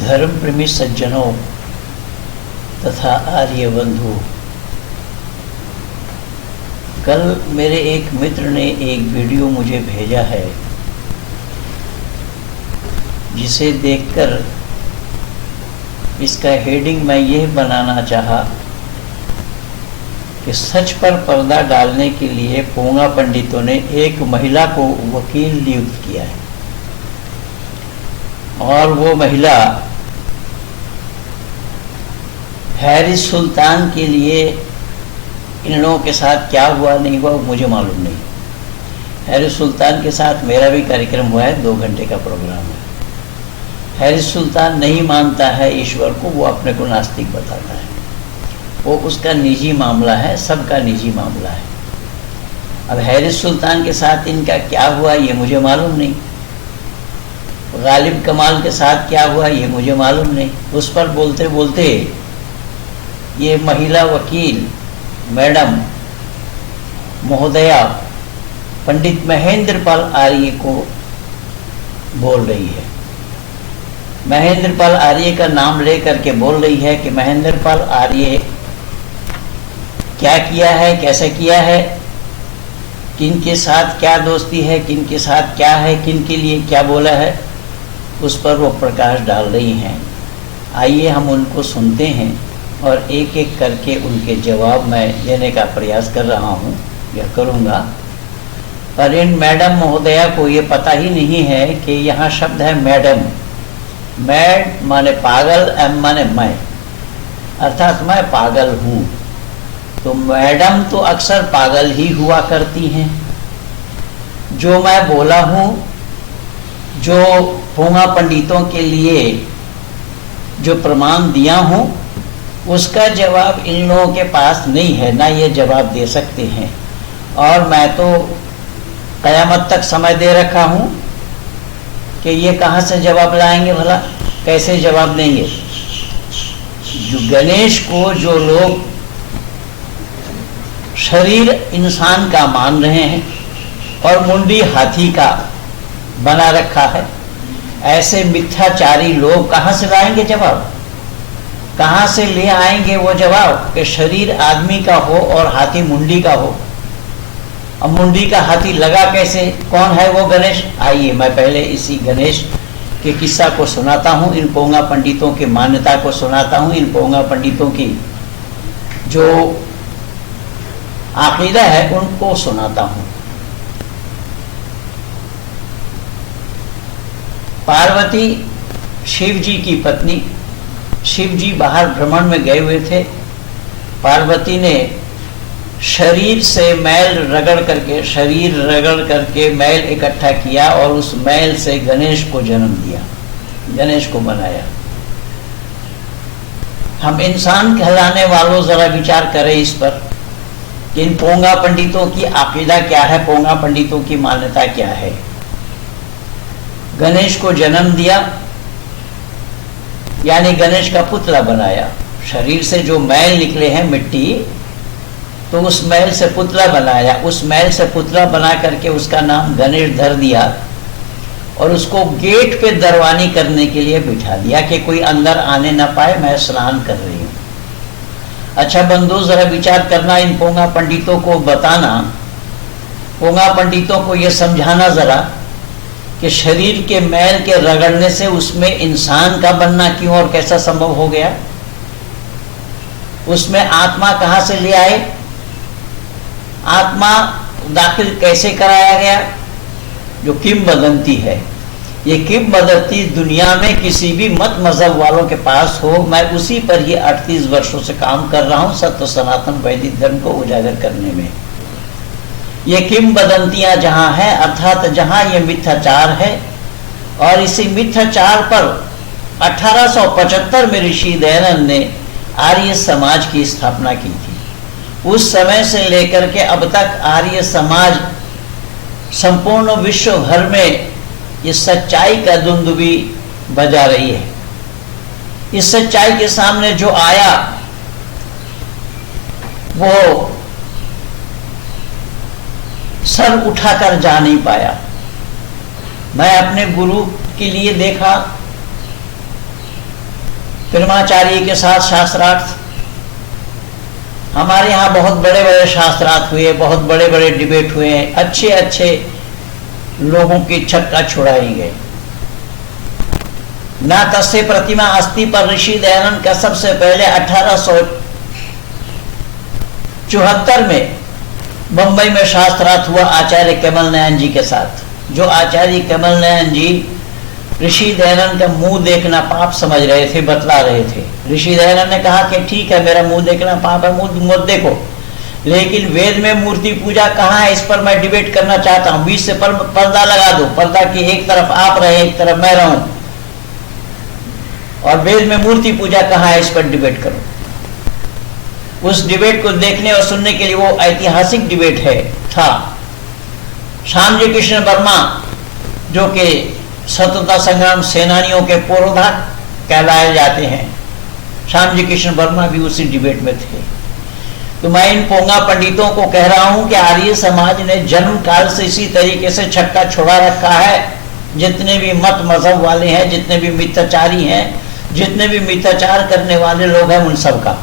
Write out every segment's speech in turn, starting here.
धर्म प्रेमी सज्जनों तथा आर्य बंधु, कल मेरे एक मित्र ने एक वीडियो मुझे भेजा है जिसे देखकर इसका हेडिंग मैं यह बनाना चाहा कि सच पर पर्दा डालने के लिए पोंगा पंडितों ने एक महिला को वकील नियुक्त किया है और वो महिला हैरिस सुल्तान के लिए इन लोगों के साथ क्या हुआ नहीं हुआ मुझे मालूम नहीं। हैरिस सुल्तान के साथ मेरा भी कार्यक्रम हुआ है, 2 घंटे का प्रोग्राम है। हैरिस सुल्तान नहीं मानता है ईश्वर को, वो अपने को नास्तिक बताता है। वो उसका निजी मामला है, सबका निजी मामला है। अब हैरिस सुल्तान के साथ इनका क्या हुआ ये मुझे मालूम नहीं, गालिब कमाल के साथ क्या हुआ ये मुझे मालूम नहीं। उस पर बोलते बोलते ये महिला वकील मैडम महोदया पंडित महेंद्र पाल आर्य को बोल रही है। महेंद्र पाल आर्य का नाम लेकर के बोल रही है कि महेंद्र पाल आर्य क्या किया है, कैसे किया है, किन के साथ क्या दोस्ती है, किन के साथ क्या है, किन के लिए क्या बोला है, उस पर वो प्रकाश डाल रही हैं। आइए हम उनको सुनते हैं और एक एक करके उनके जवाब मैं देने का प्रयास कर रहा हूँ या करूँगा। पर इन मैडम महोदया को ये पता ही नहीं है कि यहाँ शब्द है मैडम। मैड माने पागल, एम माने मैं, अर्थात मैं पागल हूँ। तो मैडम तो अक्सर पागल ही हुआ करती हैं। जो मैं बोला हूँ, जो पोंगा पंडितों के लिए जो प्रमाण दिया हूँ, उसका जवाब इन लोगों के पास नहीं है, ना ये जवाब दे सकते हैं। और मैं तो कयामत तक समय दे रखा हूँ कि ये कहाँ से जवाब लाएंगे, भला कैसे जवाब देंगे। जो गणेश को जो लोग शरीर इंसान का मान रहे हैं और मुंडी हाथी का बना रखा है, ऐसे मिथ्याचारी लोग कहाँ से लाएंगे जवाब, कहाँ से ले आएंगे वो जवाब कि शरीर आदमी का हो और हाथी मुंडी का हो। अब मुंडी का हाथी लगा कैसे, कौन है वो गणेश। आइए मैं पहले इसी गणेश के किस्सा को सुनाता हूँ, इन पोंगा पंडितों की मान्यता को सुनाता हूँ, इन पोंगा पंडितों की जो आकीदा है उनको सुनाता हूँ। पार्वती शिव जी की पत्नी, शिव जी बाहर भ्रमण में गए हुए थे। पार्वती ने शरीर से मैल रगड़ करके, शरीर रगड़ करके मैल इकट्ठा किया और उस मैल से गणेश को जन्म दिया, गणेश को बनाया। हम इंसान कहलाने वालों जरा विचार करें इस पर कि इन पोंगा पंडितों की आकीदा क्या है, पोंगा पंडितों की मान्यता क्या है। गणेश को जन्म दिया यानी गणेश का पुतला बनाया। शरीर से जो मैल निकले हैं मिट्टी, तो उस मैल से पुतला बनाया। उस मैल से पुतला बना करके उसका नाम गणेश धर दिया और उसको गेट पे दरवानी करने के लिए बिठा दिया कि कोई अंदर आने ना पाए, मैं स्नान कर रही हूँ। अच्छा बंधु जरा विचार करना, इन पोंगा पंडितों को बताना, पोंगा पंडितों को ये समझाना जरा कि शरीर के मैल के रगड़ने से उसमें इंसान का बनना क्यों और कैसा संभव हो गया। उसमें आत्मा कहाँ से ले आए, आत्मा दाखिल कैसे कराया गया। जो किंवदंती है, ये किंवदंती दुनिया में किसी भी मत मजहब वालों के पास हो, मैं उसी पर ही 38 वर्षों से काम कर रहा हूँ सत्य सनातन वैदिक धर्म को उजागर करने में। ये किंवदंतियां जहां है, अर्थात जहां ये मिथ्याचार है, और इसी मिथ्याचार पर 1875 में ऋषि दयानंद ने आर्य समाज की स्थापना की थी। उस समय से लेकर के अब तक आर्य समाज संपूर्ण विश्व भर में ये सच्चाई का दुंदुबी बजा रही है। इस सच्चाई के सामने जो आया वो सर उठाकर जा नहीं पाया। मैं अपने गुरु के लिए देखा प्रेमाचार्य के साथ शास्त्रार्थ। हमारे यहाँ बहुत बड़े बड़े शास्त्रार्थ हुए, बहुत बड़े बड़े डिबेट हुए हैं, अच्छे अच्छे लोगों की छक्का छुड़ाई गए। ना तस्य प्रतिमा अस्थि पर ऋषि दयानंद का सबसे पहले 1874 में बंबई में शास्त्रार्थ हुआ आचार्य कमल नयन जी के साथ। जो आचार्य कमल नयन जी ऋषि दयानंद का मुंह देखना पाप समझ रहे थे, बतला रहे थे। ऋषि दयानंद ने कहा कि ठीक है, मेरा मुंह देखना पाप है, मुंह मत देखो, लेकिन वेद में मूर्ति पूजा कहाँ है, इस पर मैं डिबेट करना चाहता हूँ। बीच से पर्दा लगा दो, पर्दा की एक तरफ आप रहे, एक तरफ मैं रहूं, और वेद में मूर्ति पूजा कहाँ है, इस पर डिबेट करो। उस डिबेट को देखने और सुनने के लिए, वो ऐतिहासिक डिबेट था। श्यामजी कृष्ण वर्मा जो कि स्वतंत्रता संग्राम सेनानियों के पुरोधा कहलाए जाते हैं, श्यामजी कृष्ण वर्मा भी उसी डिबेट में थे। तो मैं इन पोंगा पंडितों को कह रहा हूं कि आर्य समाज ने जन्म काल से इसी तरीके से छक्का छोड़ा रखा है। जितने भी मत मजहब वाले हैं, जितने भी मिथ्याचारी हैं, जितने भी मिथ्याचार करने वाले लोग हैं, उन सब का।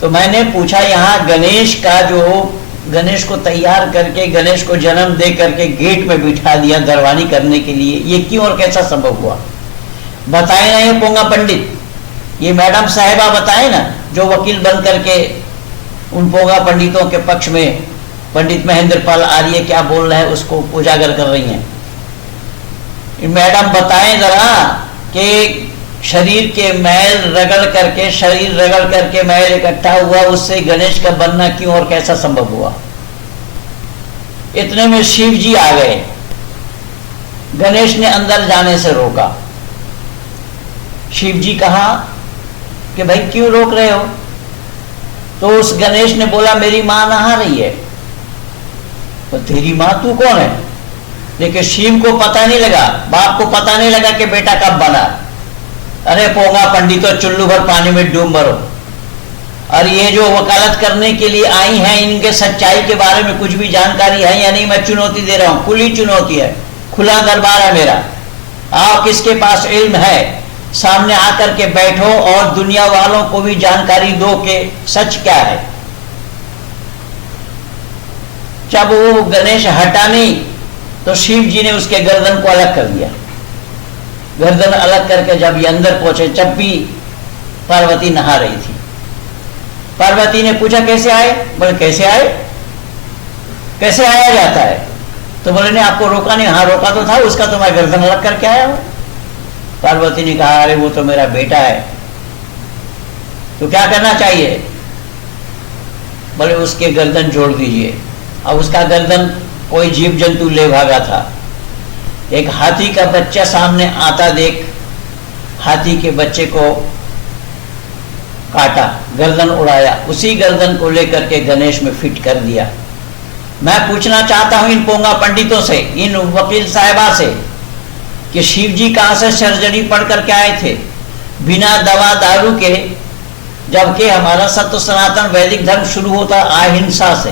तो मैंने पूछा, यहाँ गणेश का जो गणेश को तैयार करके, गणेश को जन्म दे करके गेट में बिठा दिया दरवानी करने के लिए, ये क्यों और कैसा संभव हुआ? बताए ना ये पोंगा पंडित, ये मैडम साहिबा बताए ना, जो वकील बन करके उन पोंगा पंडितों के पक्ष में पंडित महेंद्र पाल आर्य क्या बोल रहे हैं उसको उजागर कर रही हैं। मैडम बताएं जरा कि शरीर के मैल रगड़ करके, शरीर रगड़ करके मैल इकट्ठा हुआ, उससे गणेश का बनना क्यों और कैसा संभव हुआ? इतने में शिव जी आ गए। गणेश ने अंदर जाने से रोका। शिव जी कहा कि भाई क्यों रोक रहे हो? तो उस गणेश ने बोला, मेरी मां नहा रही है। तो तेरी मां, तू कौन है? लेकिन शिव को पता नहीं लगा, बाप को पता नहीं लगा कि बेटा कब बना। अरे पोंगा पंडितों, चुल्लू भर पानी में डूब मरो। और ये जो वकालत करने के लिए आई हैं, इनके सच्चाई के बारे में कुछ भी जानकारी है या नहीं? मैं चुनौती दे रहा हूं, खुली चुनौती है, खुला दरबार है मेरा। आप किसके पास इल्म है, सामने आकर के बैठो और दुनिया वालों को भी जानकारी दो कि सच क्या है। जब वो गणेश हटा नहीं तो शिव जी ने उसके गर्दन को अलग कर दिया। गर्दन अलग करके जब ये अंदर पहुंचे, जब भी पार्वती नहा रही थी, पार्वती ने पूछा कैसे आए? बोले कैसे आए, कैसे आया जाता है? तो बोले नहीं, आपको रोका नहीं। हाँ रोका तो था, उसका तो मैं गर्दन अलग करके आया हूं। पार्वती ने कहा, अरे वो तो मेरा बेटा है, तो क्या करना चाहिए? बोले उसके गर्दन जोड़ दीजिए। अब उसका गर्दन कोई जीव जंतु ले भागा था। एक हाथी का बच्चा सामने आता देख, हाथी के बच्चे को काटा, गर्दन उड़ाया, उसी गर्दन को लेकर के गणेश में फिट कर दिया। मैं पूछना चाहता हूं इन पोंगा पंडितों से, इन वकील साहिबा से, कि शिव जी कहां से सर्जरी पढ़ करके आए थे बिना दवा दारू के, जबकि हमारा सत्य सनातन वैदिक धर्म शुरू होता अहिंसा से।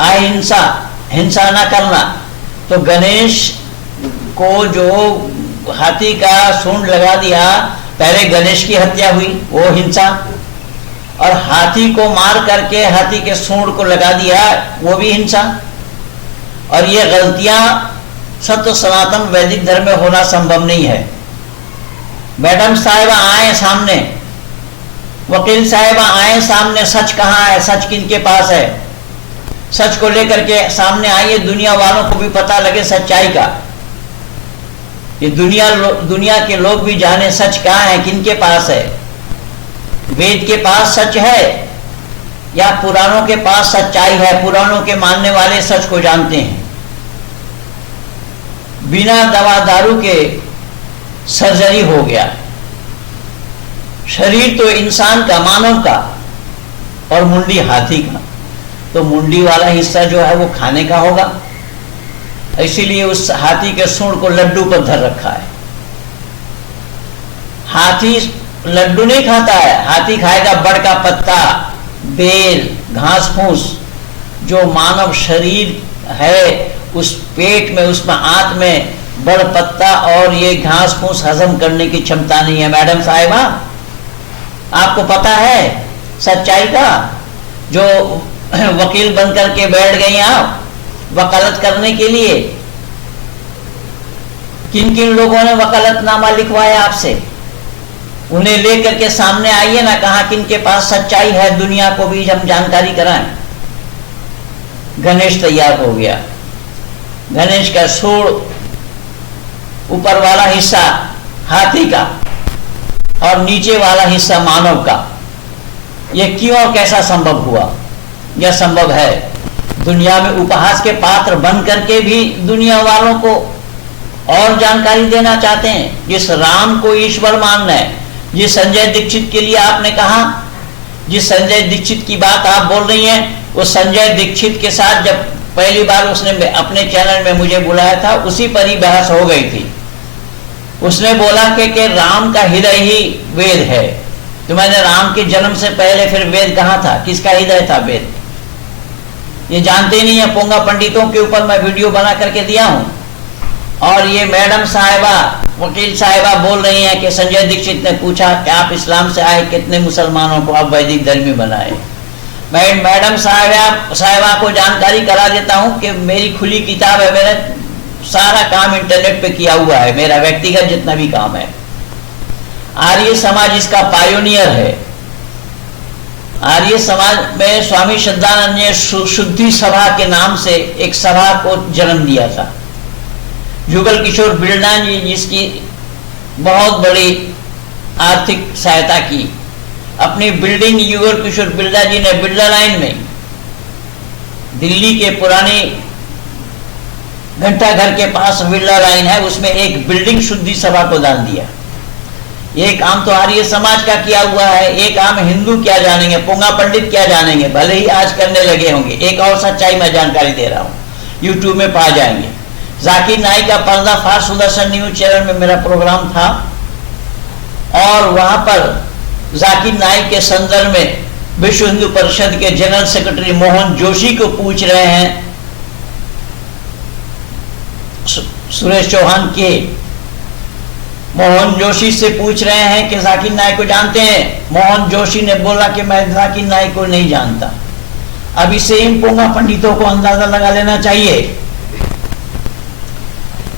अहिंसा, हिंसा न करना। तो गणेश को जो हाथी का सूंड लगा दिया, पहले गणेश की हत्या हुई, वो हिंसा, और हाथी को मार करके हाथी के सूंड को लगा दिया, वो भी हिंसा। और ये गलतियां सत्य सनातन वैदिक धर्म में होना संभव नहीं है। मैडम साहिबा आए सामने, वकील साहिबा आए सामने, सच कहाँ है, सच किनके पास है? सच को लेकर के सामने आइए, दुनिया वालों को भी पता लगे सच्चाई का। ये दुनिया के लोग भी जाने सच कहाँ है, किनके पास है। वेद के पास सच है या पुराणों के पास सच्चाई है? पुराणों के मानने वाले सच को जानते हैं। बिना दवा दारू के सर्जरी हो गया। शरीर तो इंसान का, मानव का, और मुंडी हाथी का। तो मुंडी वाला हिस्सा जो है वो खाने का होगा, इसीलिए उस हाथी के सूंड को लड्डू पर धर रखा है। हाथी लड्डू नहीं खाता है, हाथी खाएगा बड़ का पत्ता, बेल, घास फूस। जो मानव शरीर है, उस पेट में, उसमें आंत में बड़ पत्ता और ये घास फूस हजम करने की क्षमता नहीं है। मैडम साहिबा, आपको पता है सच्चाई का? जो वकील बन करके बैठ गई आप वकालत करने के लिए, किन किन लोगों ने वकालतनामा लिखवाया आपसे? उन्हें लेकर के सामने आइए ना, कहा किन के पास सच्चाई है, दुनिया को भी हम जानकारी कराएं। गणेश तैयार हो गया। गणेश का सूंड, ऊपर वाला हिस्सा हाथी का और नीचे वाला हिस्सा मानव का। यह क्यों और कैसा संभव हुआ? यह संभव है। दुनिया में उपहास के पात्र बन करके भी दुनिया वालों को और जानकारी देना चाहते हैं। जिस राम को ईश्वर मानना है, जिस संजय दीक्षित के लिए आपने कहा, जिस संजय दीक्षित की बात आप बोल रही हैं, उस संजय दीक्षित के साथ जब पहली बार उसने अपने चैनल में मुझे बुलाया था, उसी पर ही बहस हो गई थी। उसने बोला कि राम का हृदय ही वेद है। तो मैंने राम के जन्म से पहले फिर वेद कहाँ था? किसका हृदय था वेद? ये जानते ही नहीं है। पोंगा पंडितों के ऊपर मैं वीडियो बना करके दिया हूं। और ये मैडम साहिबा, वकील साहिबा बोल रही हैं कि संजय दीक्षित ने पूछा कि आप इस्लाम से आए, कितने मुसलमानों को आप वैदिक धर्मी बनाए। मैं मैडम साहिबा को जानकारी करा देता हूं कि मेरी खुली किताब है, मेरा सारा काम इंटरनेट पे किया हुआ है, मेरा व्यक्तिगत जितना भी काम है। आर्य समाज इसका पायोनियर है। आर्य समाज में स्वामी श्रद्धानंद ने शुद्धि सभा के नाम से एक सभा को जन्म दिया था। जुगल किशोर बिरला जी जिसकी बहुत बड़ी आर्थिक सहायता की, अपनी बिल्डिंग युगल किशोर बिरला जी ने बिरला लाइन में, दिल्ली के पुराने घंटा घर के पास बिरला लाइन है, उसमें एक बिल्डिंग शुद्धि सभा को दान दिया। ये काम तो आर्य समाज का किया हुआ है। एक काम हिंदू क्या जानेंगे, पोंगा पंडित क्या जानेंगे, भले ही आज करने लगे होंगे। एक और सच्चाई मैं जानकारी दे रहा हूँ, यूट्यूब में पा जाएंगे। जाकिर नाइक का पर्दाफाश सुदर्शन न्यूज चैनल में मेरा प्रोग्राम था और वहां पर जाकिर नाइक के संदर्भ में विश्व हिंदू परिषद के जनरल सेक्रेटरी मोहन जोशी को पूछ रहे हैं, सुरेश चौहान के मोहन जोशी से पूछ रहे हैं कि जाकिर नाइक को जानते हैं? मोहन जोशी ने बोला कि मैं जाकिर नाइक को नहीं जानता। अब इससे इन पोंगा पंडितों को अंदाजा लगा लेना चाहिए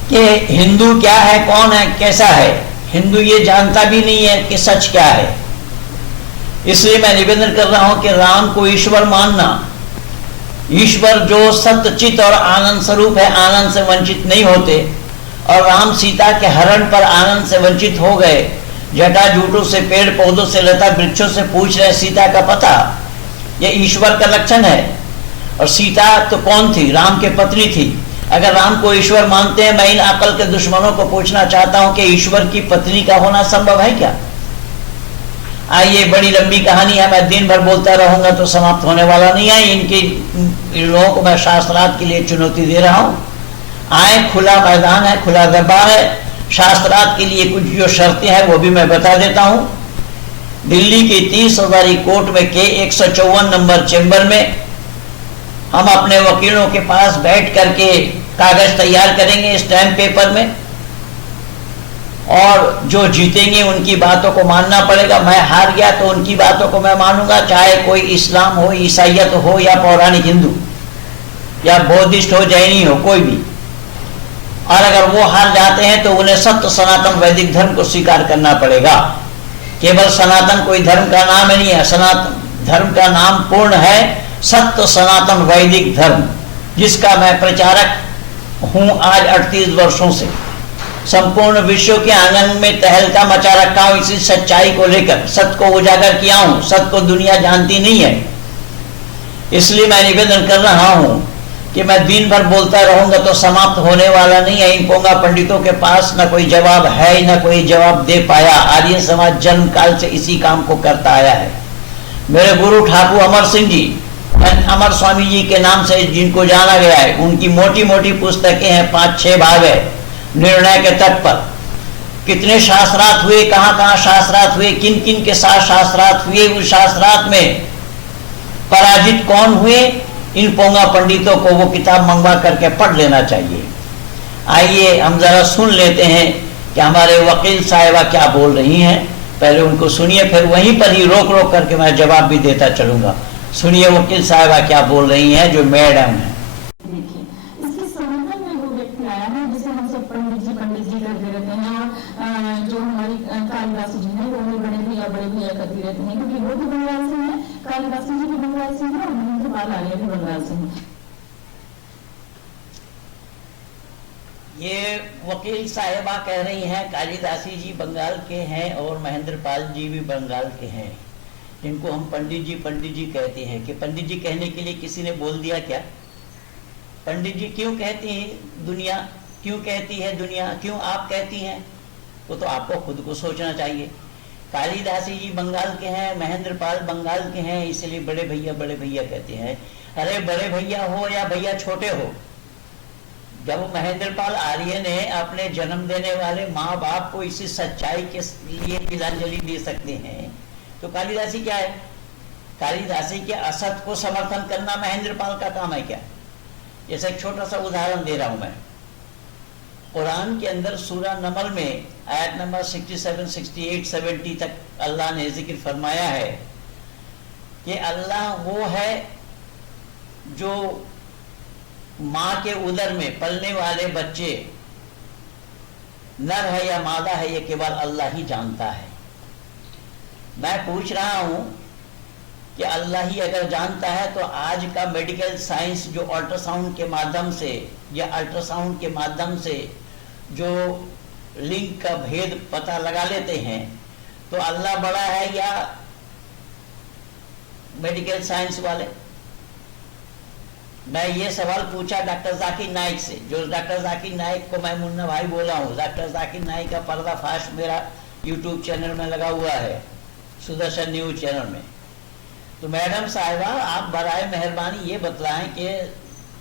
कि हिंदू क्या है, कौन है, कैसा है। हिंदू ये जानता भी नहीं है कि सच क्या है। इसलिए मैं निवेदन कर रहा हूं कि राम को ईश्वर मानना, ईश्वर जो सत्य चित और आनंद स्वरूप है, आनंद से वंचित नहीं होते। और राम सीता के हरण पर आनंद से वंचित हो गए। जटा जूटों से, पेड़ पौधों से, लता वृक्षों से पूछ रहे सीता का पता। यह ईश्वर का लक्षण है। और सीता तो कौन थी? राम के पत्नी थी। अगर राम को ईश्वर मानते हैं, मैं इन अकल के दुश्मनों को पूछना चाहता हूं कि ईश्वर की पत्नी का होना संभव है क्या? आइए, बड़ी लंबी कहानी है, मैं दिन भर बोलता रहूंगा तो समाप्त होने वाला नहीं है। इन लोगों को मैं शास्त्रार्थ के लिए चुनौती दे रहा हूं। आए, खुला मैदान है, खुला दरबार है। शास्त्रार्थ के लिए कुछ जो शर्तें हैं वो भी मैं बता देता हूं। दिल्ली की 30 हजारी कोर्ट में के 154 नंबर चेंबर में हम अपने वकीलों के पास बैठ करके कागज तैयार करेंगे स्टैम्प पेपर में, और जो जीतेंगे उनकी बातों को मानना पड़ेगा। मैं हार गया तो उनकी बातों को मैं मानूंगा, चाहे कोई इस्लाम हो, ईसाइयत हो, या पौराणिक हिंदू, या बौद्धिस्ट हो, जैनी हो, कोई भी। और अगर वो हार जाते हैं तो उन्हें सत्य सनातन वैदिक धर्म को स्वीकार करना पड़ेगा। केवल सनातन कोई धर्म का नाम नहीं है, सनातन धर्म का नाम पूर्ण है सत्य सनातन वैदिक धर्म, जिसका मैं प्रचारक हूं आज 38 वर्षों से। संपूर्ण विश्व के आंगन में तहलका मचा रखा हूं इसी सच्चाई को लेकर। सत्य को उजागर किया हूं, सत्य को दुनिया जानती नहीं है। इसलिए मैं निवेदन कर रहा हूं कि मैं दिन भर बोलता रहूंगा तो समाप्त होने वाला नहीं है। इन पोंगा पंडितों के पास न कोई जवाब है, न कोई जवाब दे पाया। आर्य समाज जन्म काल से इसी काम को करता आया है। मेरे गुरु ठाकुर अमर सिंह जी, अमर स्वामी जी के नाम से जिनको जाना गया है, उनकी मोटी मोटी पुस्तकें हैं, 5-6 भाग है। निर्णय के तट पर कितने शास्त्रार्थ हुए, कहाँ कहाँ शास्त्रार्थ हुए, किन किन के साथ शास्त्रार्थ हुए, उस शास्त्रार्थ में पराजित कौन हुए, इन पोंगा पंडितों को वो किताब मंगवा करके पढ़ लेना चाहिए। आइए हम जरा सुन लेते हैं कि हमारे वकील साहिबा क्या बोल रही हैं। पहले उनको सुनिए, फिर वहीं पर ही रोक रोक करके मैं जवाब भी देता चलूंगा। सुनिए वकील साहिबा क्या बोल रही हैं, जो मैडम है। इसके समर्थन में वो व्यक्ति आया है जिसे हम सब पंडित जी करते रहते हैं, और जो हमारी कालिदास जी हैं वो भी बड़े भैया करते रहते हैं, क्योंकि वो भी बंगाल से हैं, कालिदास जी भी बंगाल से हैं और महेंद्र पाल आर्य भी बंगाल से हैं। ये वकील साहिबा कह रही हैं कालिदासी जी बंगाल के हैं और महेंद्र पाल जी भी बंगाल के हैं, जिनको हम पंडित जी कहते हैं। कि पंडित जी कहने के लिए किसी ने बोल दिया क्या? पंडित जी क्यों कहती है दुनिया, क्यों कहती है दुनिया, क्यों आप कहती हैं? वो तो आपको खुद को सोचना चाहिए। कालिदासी जी बंगाल के हैं, महेंद्र पाल बंगाल के हैं, इसलिए बड़े भैया कहते हैं। अरे बड़े भैया हो या भैया छोटे हो, जब महेंद्र पाल आर्य ने अपने जन्म देने वाले माँ बाप को इसी सच्चाई के लिए तिलांजलि दे सकते हैं, तो कालिदासी क्या है? कालिदासी के असत को समर्थन करना महेंद्र पाल का काम है क्या? जैसे एक छोटा सा उदाहरण दे रहा हूं मैं। कुरान के अंदर सूरा नमल में आयत नंबर 67, 68, 70 तक अल्लाह ने जिक्र फरमाया है कि अल्लाह वो है जो माँ के उदर में पलने वाले बच्चे नर है या मादा है, ये केवल अल्लाह ही जानता है। मैं पूछ रहा हूं कि अल्लाह ही अगर जानता है तो आज का मेडिकल साइंस जो अल्ट्रासाउंड के माध्यम से या अल्ट्रासाउंड के माध्यम से जो लिंग का भेद पता लगा लेते हैं, तो अल्लाह बड़ा है या मेडिकल साइंस वाले? मैं ये सवाल पूछा डॉक्टर जाकिर नाइक से, जो डॉक्टर जाकिर नाइक को मैं मुन्ना भाई बोला हूँ। डॉक्टर जाकिर नाइक का पर्दाफाश मेरा यूट्यूब चैनल में लगा हुआ है, सुदर्शन न्यूज चैनल में। तो मैडम साहिबा आप बराए मेहरबानी ये बतलाएं कि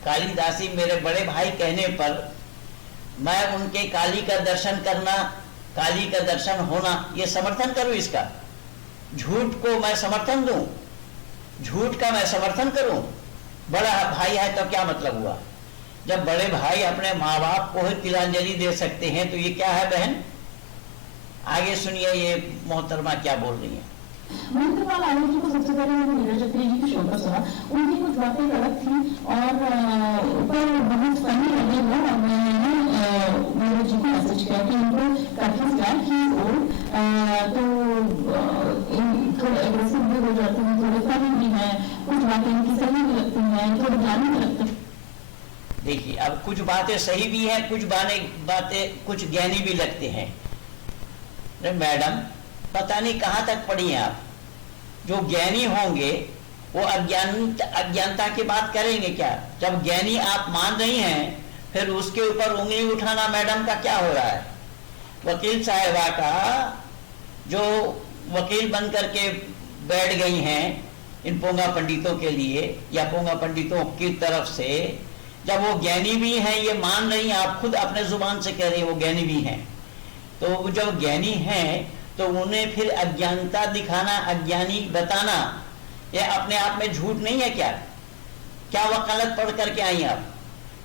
कालिदासी मेरे बड़े भाई कहने पर मैं उनके काली का दर्शन करना, काली का दर्शन होना, ये समर्थन करूं? इसका झूठ को मैं समर्थन दूं? झूठ का मैं समर्थन करूं? बड़ा भाई है तो क्या मतलब हुआ? जब बड़े भाई अपने माँ बाप को ही तिलांजलि दे सकते हैं तो ये क्या है बहन? आगे सुनिए ये मोहतरमा क्या बोल रही है। महेंद्र पाल आर्य जी को सबसे पहले मैंने नीरज चौधरी जी की शो पर सुना, उनकी कुछ बातें गलत थी और पर बहुत फनी लगे वो, और मैंने नीरज जी को मैसेज किया कि इनको काफी स्टाइल ही ओल्ड, तो थोड़े एग्रेसिव भी हो जाते हैं, थोड़े फनी भी हैं, कुछ बातें इनकी सही भी लगती हैं, थोड़े ज्ञानी भी लगते हैं। देखिए अब कुछ बातें सही भी हैं, कुछ बातें कुछ ज्ञानी भी लगते हैं। मैडम पता नहीं कहाँ तक पढ़ी हैं आप? जो ज्ञानी होंगे वो अज्ञानता की बात करेंगे क्या? जब ज्ञानी आप मान रही हैं फिर उसके ऊपर उंगली उठाना मैडम का क्या हो रहा है? वकील साहिबा का जो वकील बन करके बैठ गई हैं इन पोंगा पंडितों के लिए या पोंगा पंडितों की तरफ से, जब वो ज्ञानी भी हैं ये मान रही हैं, आप खुद अपने जुबान से कह रही हैं वो ज्ञानी भी हैं, तो जब ज्ञानी हैं तो उन्हें फिर अज्ञानता दिखाना, अज्ञानी बताना, यह अपने आप में झूठ नहीं है क्या? क्या वकालत पढ़ करके आई आप?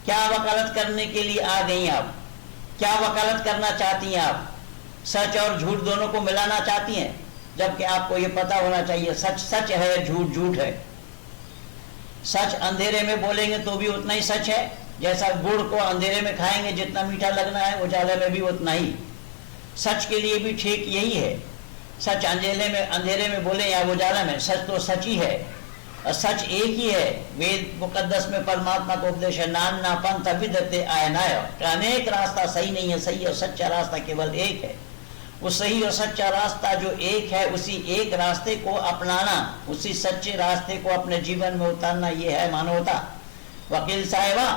क्या वकालत करने के लिए आ गई आप? क्या वकालत करना चाहती हैं आप? सच और झूठ दोनों को मिलाना चाहती हैं, जबकि आपको यह पता होना चाहिए सच सच है, झूठ झूठ है। सच अंधेरे में बोलेंगे तो भी उतना ही सच है, जैसा गुड़ को अंधेरे में खाएंगे जितना मीठा लगना है उजाले में भी उतना ही। सच के लिए भी ठीक यही है, सच अंधेरे में बोले या उजाला में, सच तो सच ही है और सच एक ही है। वेद मुकद्दस में परमात्मा का उपदेश है, नाना पंथ विदते आयनाय, अनेक रास्ता सही नहीं है, सही और सच्चा रास्ता केवल एक है। वो सही और सच्चा रास्ता जो एक है, उसी एक रास्ते को अपनाना, उसी सच्चे रास्ते को अपने जीवन में उतारना, ये है मानवता। वकील साहिबा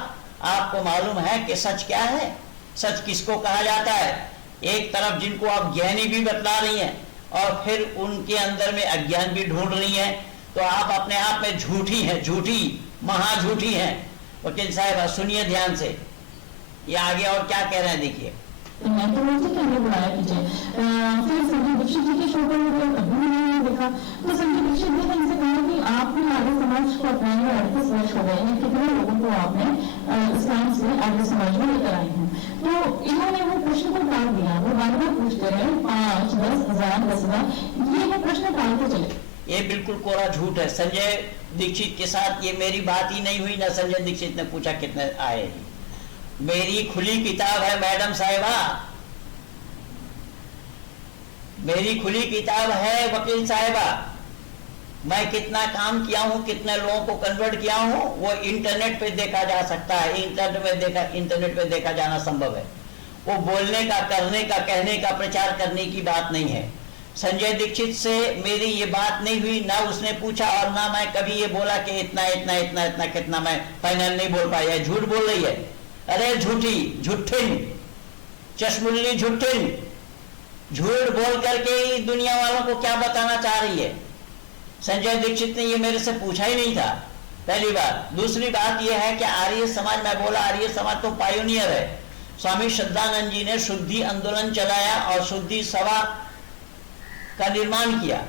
आपको मालूम है कि सच क्या है? सच किसको कहा जाता है? एक तरफ जिनको आप ज्ञानी भी बतला रही हैं और फिर उनके अंदर में अज्ञान भी ढूंढ रही हैं, तो आप अपने आप में झूठी हैं, झूठी महाझूठी हैं। वकील साहिबा सुनिए ध्यान से, ये आगे और क्या कह रहे हैं देखिए। मैं तो मुझे क्या बुलाया कीजिए, फिर संजय दीक्षित जी के शो पर कभी नहीं देखा था। तो संजय दीक्षित ने इनसे कहा कि आपने आर्य समाज को अपनाए हुए 38 वर्ष हो गए हैं, कितने लोगों को आपने इस्लाम से आर्य समाज में लेकर आए हैं। तो इन्होंने वो प्रश्न को टाल दिया, वो बार बार पूछते रहे 5, 10 हजार, 10 हजार, ये वो प्रश्न टालते चले। ये बिल्कुल कोरा झूठ है। संजय दीक्षित के साथ ये मेरी बात ही नहीं हुई, ना संजय दीक्षित ने पूछा कितने आए। मेरी खुली किताब है मैडम साहिबा, मेरी खुली किताब है वकील साहिबा। मैं कितना काम किया हूं, कितने लोगों को कन्वर्ट किया हूं, वो इंटरनेट पे देखा जा सकता है। इंटरनेट पे देखा जाना संभव है। वो बोलने का, करने का, कहने का, प्रचार करने की बात नहीं है। संजय दीक्षित से मेरी ये बात नहीं हुई, ना उसने पूछा, और ना मैं कभी ये बोला कि इतना इतना इतना इतना कितना। मैं फाइनल नहीं बोल पाया। झूठ बोल रही है। अरे झूठी, झूठिन, चश्मुल्ली झूठिन, झूठ बोल करके ही दुनिया वालों को क्या बताना चाह रही है। संजय दीक्षित ने ये मेरे से पूछा ही नहीं था, पहली बात। दूसरी बात यह है कि आर्य समाज, मैं बोला आर्य समाज तो पायोनियर है। स्वामी श्रद्धानंद जी ने शुद्धि आंदोलन चलाया और शुद्धि सभा का निर्माण किया।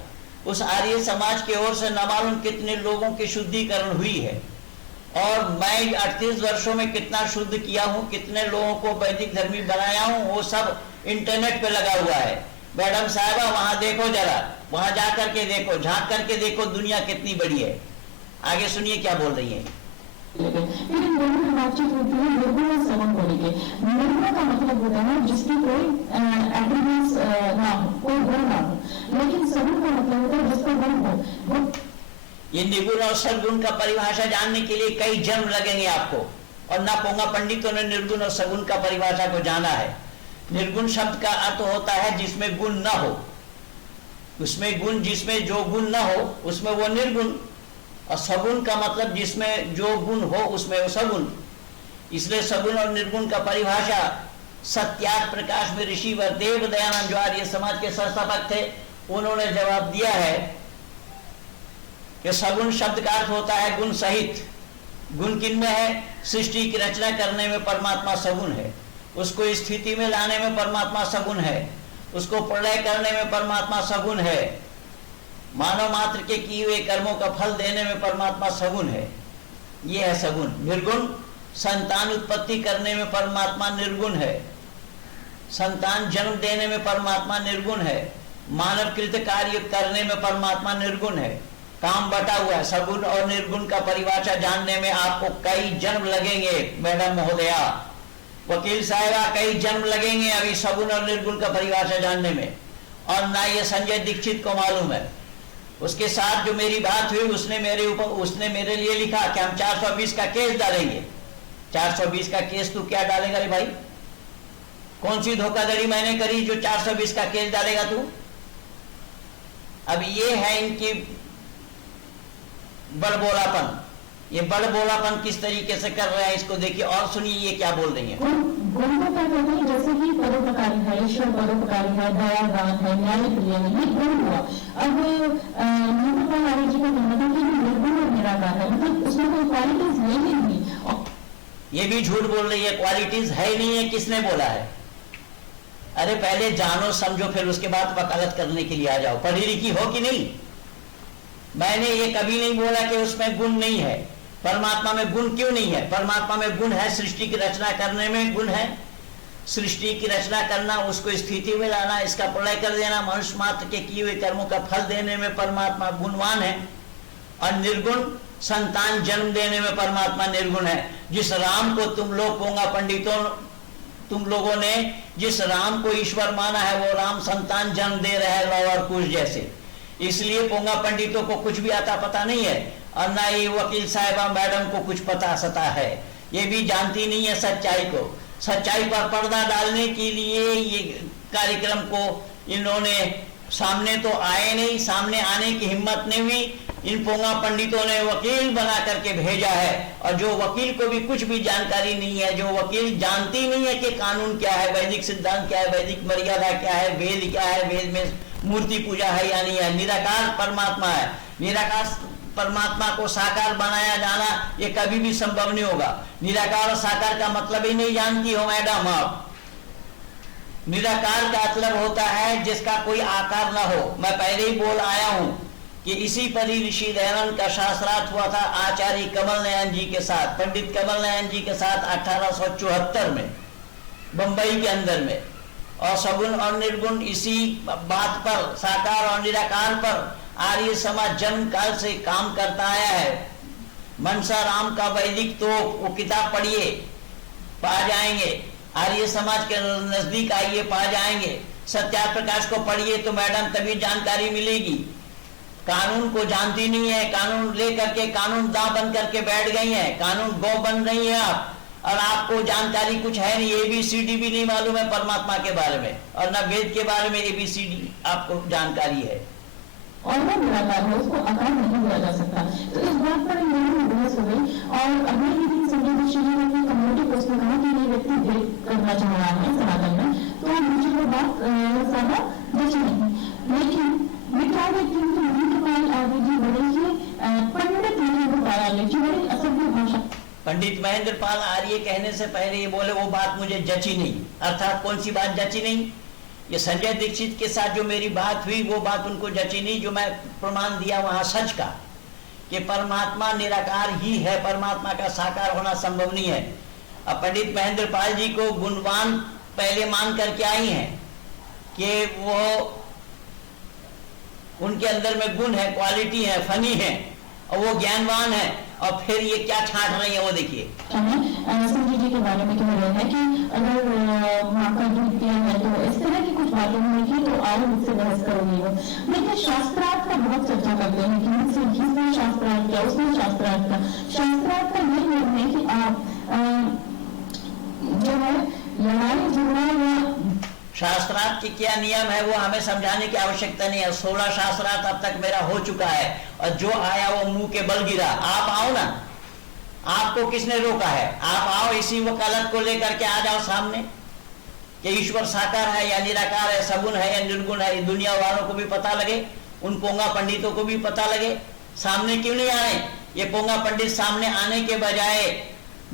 उस आर्य समाज की ओर से न मालूम कितने लोगों की शुद्धिकरण हुई है। और मैं 38 वर्षों में कितना शुद्ध किया हूं, कितने लोगों को वैदिक धर्मी बनाया हूं, वो सब इंटरनेट पे लगा हुआ है। मैडम साहबा वहां देखो, जरा वहां जा करके देखो, झांक करके देखो दुनिया कितनी बड़ी है। आगे सुनिए क्या बोल रही है। लेकिन दोनों की बातचीत होती है निर्गुण और सगुण को लेकर। निर्गुण का मतलब होता है जिसकी कोई एट्रीब्यूट्स ना हो, कोई गुण ना हो। लेकिन सगुण का मतलब होता है जिसका गुण हो। ये निर्गुण और सगुण का परिभाषा जानने के लिए कई जन्म लगेंगे आपको, और ना पोंगा पंडितों ने निर्गुण और सगुण का परिभाषा को जाना है। निर्गुण शब्द का अर्थ होता है जिसमें गुण न हो, उसमें गुण, जिसमें जो गुण न हो उसमें वो निर्गुण। और सगुण का मतलब जिसमें जो गुण हो उसमें वो सगुण। इसलिए सगुण और निर्गुण का परिभाषा सत्यार्थ प्रकाश में ऋषि वरदेव दयानंद, जो आर्य समाज के संस्थापक थे, उन्होंने जवाब दिया है कि सगुण शब्द का अर्थ होता है गुण सहित। गुण किन में है? सृष्टि की रचना करने में परमात्मा सगुण है, उसको स्थिति में लाने में परमात्मा सगुण है, उसको प्रलय करने में परमात्मा सगुण है, मानव मात्र के किए हुए कर्मों का फल देने में परमात्मा सगुण है। यह है सगुण। निर्गुण संतान उत्पत्ति करने में परमात्मा निर्गुण है, संतान जन्म देने में परमात्मा निर्गुण है, मानवकृत कार्य करने में परमात्मा निर्गुण है। काम बटा हुआ है। सगुण और निर्गुण का परिभाषा जानने में आपको कई जन्म लगेंगे मैडम महोदया, वकील साहिबा, कई जन्म लगेंगे अभी सगुण और निर्गुण का परिभाषा जानने में। और ना ये संजय दीक्षित को मालूम है। उसके साथ जो मेरी बात हुई, उसने मेरे लिए लिखा कि हम 420 का केस डालेंगे। 420 का केस तू क्या डालेगा रे भाई? कौन सी धोखाधड़ी मैंने करी जो 420 का केस डालेगा तू? अब ये है इनकी बड़बोलापन। ये बड़बोलापन किस तरीके से कर रहे हैं इसको देखिए और सुनिए ये क्या बोल रही है। गुण को क्या कहते हैं? जैसे कि परोपकारी है, ईश्वर परोपकारी है, दयावान है, न्यायप्रिय है, ये गुण हुआ। अब नीतिपाल आर्य जी का कहना था कि निर्गुण और निराकार है, मतलब उसमें कोई क्वालिटीज नहीं थी। ये भी झूठ बोल रही है, क्वालिटीज है ही नहीं है। किसने बोला है? अरे पहले जानो समझो, फिर उसके बाद वकालत करने के लिए आ जाओ। पढ़ी लिखी हो कि नहीं? मैंने ये कभी नहीं बोला कि उसमें गुण नहीं है। परमात्मा में गुण क्यों नहीं है? परमात्मा में गुण है, सृष्टि की रचना करने में गुण है। सृष्टि की रचना करना, उसको स्थिति में लाना, इसका प्रलय कर देना, मनुष्य मात्र के किए हुए कर्मों का फल देने में परमात्मा गुणवान है। और निर्गुण संतान जन्म देने में परमात्मा निर्गुण है। जिस राम को तुम लोग पोंगा पंडितों, तुम लोगों ने जिस राम को ईश्वर माना है, वो राम संतान जन्म दे रहे हैं लव और कुश जैसे। इसलिए पोंगा पंडितों को कुछ भी आता पता नहीं है, और ना ये वकील साहिबा मैडम को कुछ पता सता है। ये भी जानती नहीं है सच्चाई को। सच्चाई पर पर्दा डालने के लिए ये कार्यक्रम को इन्होंने सामने तो आए नहीं, सामने आने की हिम्मत नहीं हुई। इन पोंगा पंडितों ने वकील बना करके भेजा है, और जो वकील को भी कुछ भी जानकारी नहीं है, जो वकील जानती नहीं है कि कानून क्या है, वैदिक सिद्धांत क्या है, वैदिक मर्यादा क्या है, वेद क्या है, वेद में मूर्ति पूजा है या नहीं है। निराकार परमात्मा है। निराकार परमात्मा को साकार बनाया जाना ये कभी भी संभव नहीं होगा। निराकार और साकार का मतलब ही नहीं जानती हो मैडम आप। निराकार का मतलब होता है जिसका कोई आकार न हो। मैं पहले ही बोल आया हूं कि इसी पर ही ऋषि दयानंद का शास्त्रार्थ हुआ था आचार्य कमल नयन जी के साथ, पंडित कमल नयन जी के साथ 1874 में बंबई के अंदर में। और सगुण और निर्गुण इसी बात पर, साकार और निराकार पर आर्य समाज जन्म काल से काम करता आया है। मनसा राम का वैदिक तो वो किताब पढ़िए, पा जाएंगे। आर्य समाज के नजदीक आइए, पा जाएंगे। सत्याप्रकाश को पढ़िए तो मैडम तभी जानकारी मिलेगी। कानून को जानती नहीं है, कानून लेकर के कानून दांव बन करके बैठ गई है, कानून गौ बन रही है आप, और आपको जानकारी कुछ है नहीं, ABCD भी नहीं मालूम है परमात्मा के बारे में, और न वेद के बारे में ABCD आपको जानकारी है। और वो निराकार है, उसको आकार नहीं दिया जा सकता। तो इस बात पर मेरी बहस हो गई और अगले ही दिन संजय दीक्षित जी ने अपनी कम्युनिटी पोस्ट में कहा कि ये व्यक्ति भेद करना चाह रहा है सनातन में, तो मुझे वो बात ज्यादा जची नहीं। लेकिन मैं क्या देखती हूँ कि महेंद्रपाल आर्य जी बड़े ही पंडित नहीं, जी बड़ी असभ्य भाषा। पंडित महेंद्रपाल आर्य कहने से पहले ये बोले वो बात मुझे जची नहीं। अर्थात कौन सी बात जची नहीं? ये संजय दीक्षित के साथ जो मेरी बात हुई वो बात उनको जची नहीं, जो मैं प्रमाण दिया वहां सच का, कि परमात्मा निराकार ही है, परमात्मा का साकार होना संभव नहीं है। अब पंडित महेंद्रपाल जी को गुणवान पहले मान करके आई हैं कि वो उनके अंदर में गुण है, क्वालिटी है, फनी है, और वो ज्ञानवान है, और फिर ये क्या छाट रही है वो देखिए। संजय जी के बारे में कह रहे हैं कि अगर माँ का दूध पिया है तो इस तरह की कुछ बातें होंगी, तो आओ मुझसे बहस करोगी वो। लेकिन शास्त्रार्थ का बहुत चर्चा करते हैं कि मुझसे जिसने शास्त्रार्थ किया उसने शास्त्रार्थ का। शास्त्रार्थ का ये नियम है कि आप जो है लड़ाई झगड़ा या शास्त्रार्थ की क्या नियम है वो हमें समझाने की आवश्यकता नहीं है। 16 शास्त्रार्थ अब तक मेरा हो चुका है, और जो आया वो मुंह के बल गिरा। आप आओ ना, आपको किसने रोका है? आप आओ, इसी वकालत को लेकर के आ जाओ सामने कि ईश्वर साकार है या निराकार है, सगुण है या निर्गुण है। दुनिया वालों को भी पता लगे, उन पोंगा पंडितों को भी पता लगे। सामने क्यों नहीं आ रहे? ये पोंगा पंडित सामने आने के बजाय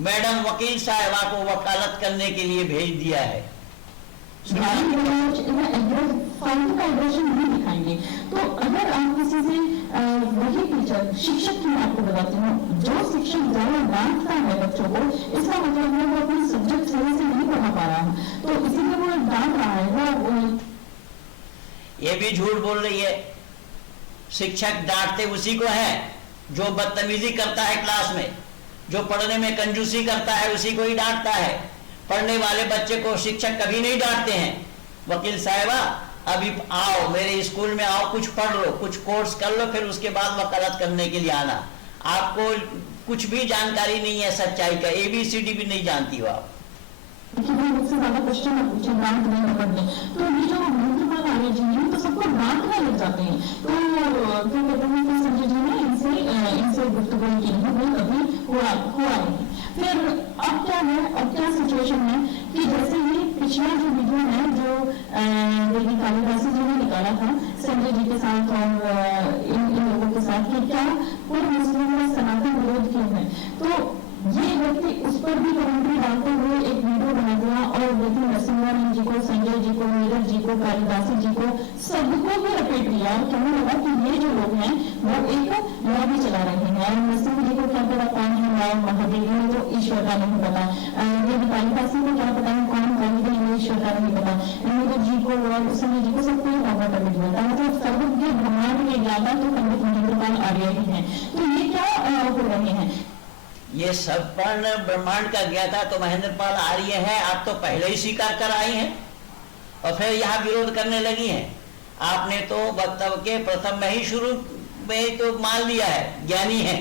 मैडम वकील साहबा को वकालत करने के लिए भेज दिया है। फालतू का एग्रेशन नहीं दिखाएंगे। तो अगर आप किसी से वही टीचर, शिक्षक की मैं आपको बताती हूँ, जो शिक्षक ज्यादा डांटता है बच्चों को, इसका मतलब है वो अपनी सब्जेक्ट सही से नहीं पढ़ा पा रहा है, तो इसीलिए वो डांट रहा है। वो ये भी झूठ बोल रही है। शिक्षक डांटते उसी को है जो बदतमीजी करता है क्लास में, जो पढ़ने में कंजूसी करता है उसी को ही डांटता है। पढ़ने वाले बच्चे को शिक्षक कभी नहीं डांटते हैं। वकील साहिबा अभी आओ, मेरे स्कूल में आओ, कुछ पढ़ लो, कुछ कोर्स कर लो, फिर उसके बाद वकालत करने के लिए आना। आपको कुछ भी जानकारी नहीं है सच्चाई का, ABCD भी नहीं जानती हो आप। मुझसे ज्यादा क्वेश्चन न पूछे, डांट नहीं पकड़ने। तो ये जो महेंद्रपाल आर्य जी हैं तो सबको डांटने लग जाते हैं। तो क्या कहते हैं कि संजय जी ने इनसे गुफ्तगू की नहीं, वो कभी हुआ नहीं। फिर अब क्या है, अब क्या सिचुएशन है कि जैसे ही पिछला जो वीडियो है जो देवी कालिदासी जी ने निकाला था संजय जी के साथ और इन लोगों के साथ, कि क्या पूर्व मुस्लिम में सनातन विरोध क्यों है, तो ये व्यक्ति उस पर भी कमेंट्री डालते हुए एक वीडियो बना दिया और लेकिन नरसिम्हानंद जी को, संजय जी को, नीरज जी को, कालिदासी जी को, सबको भी लपेट दिया और कहने लगा कि ये जो लोग हैं वो एक लॉबी चला रहे हैं। और नरसिम्हा जी को क्या पता कौन है राम महादेव, ने तो ईश्वर का नहीं पता। ये कालिदासी को क्या पता है कौन कालिदास, ये ईश्वर का नहीं पता। नीरज जी को और संजय जी को सबको ही बाबा का दिया था। मतलब सर्वज्ञ ब्रह्मांड के ज्ञाता तो पंडित महेंद्रपाल आर्य ही है। तो ये क्या हो रहे हैं? ये सब पर्ण ब्रह्मांड का ज्ञाता तो महेंद्रपाल आर्य है। आप तो पहले ही स्वीकार कर आई हैं और फिर यहाँ विरोध करने लगी हैं। आपने तो वक्तव्य के प्रथम में ही शुरू में तो मान लिया है ज्ञानी है।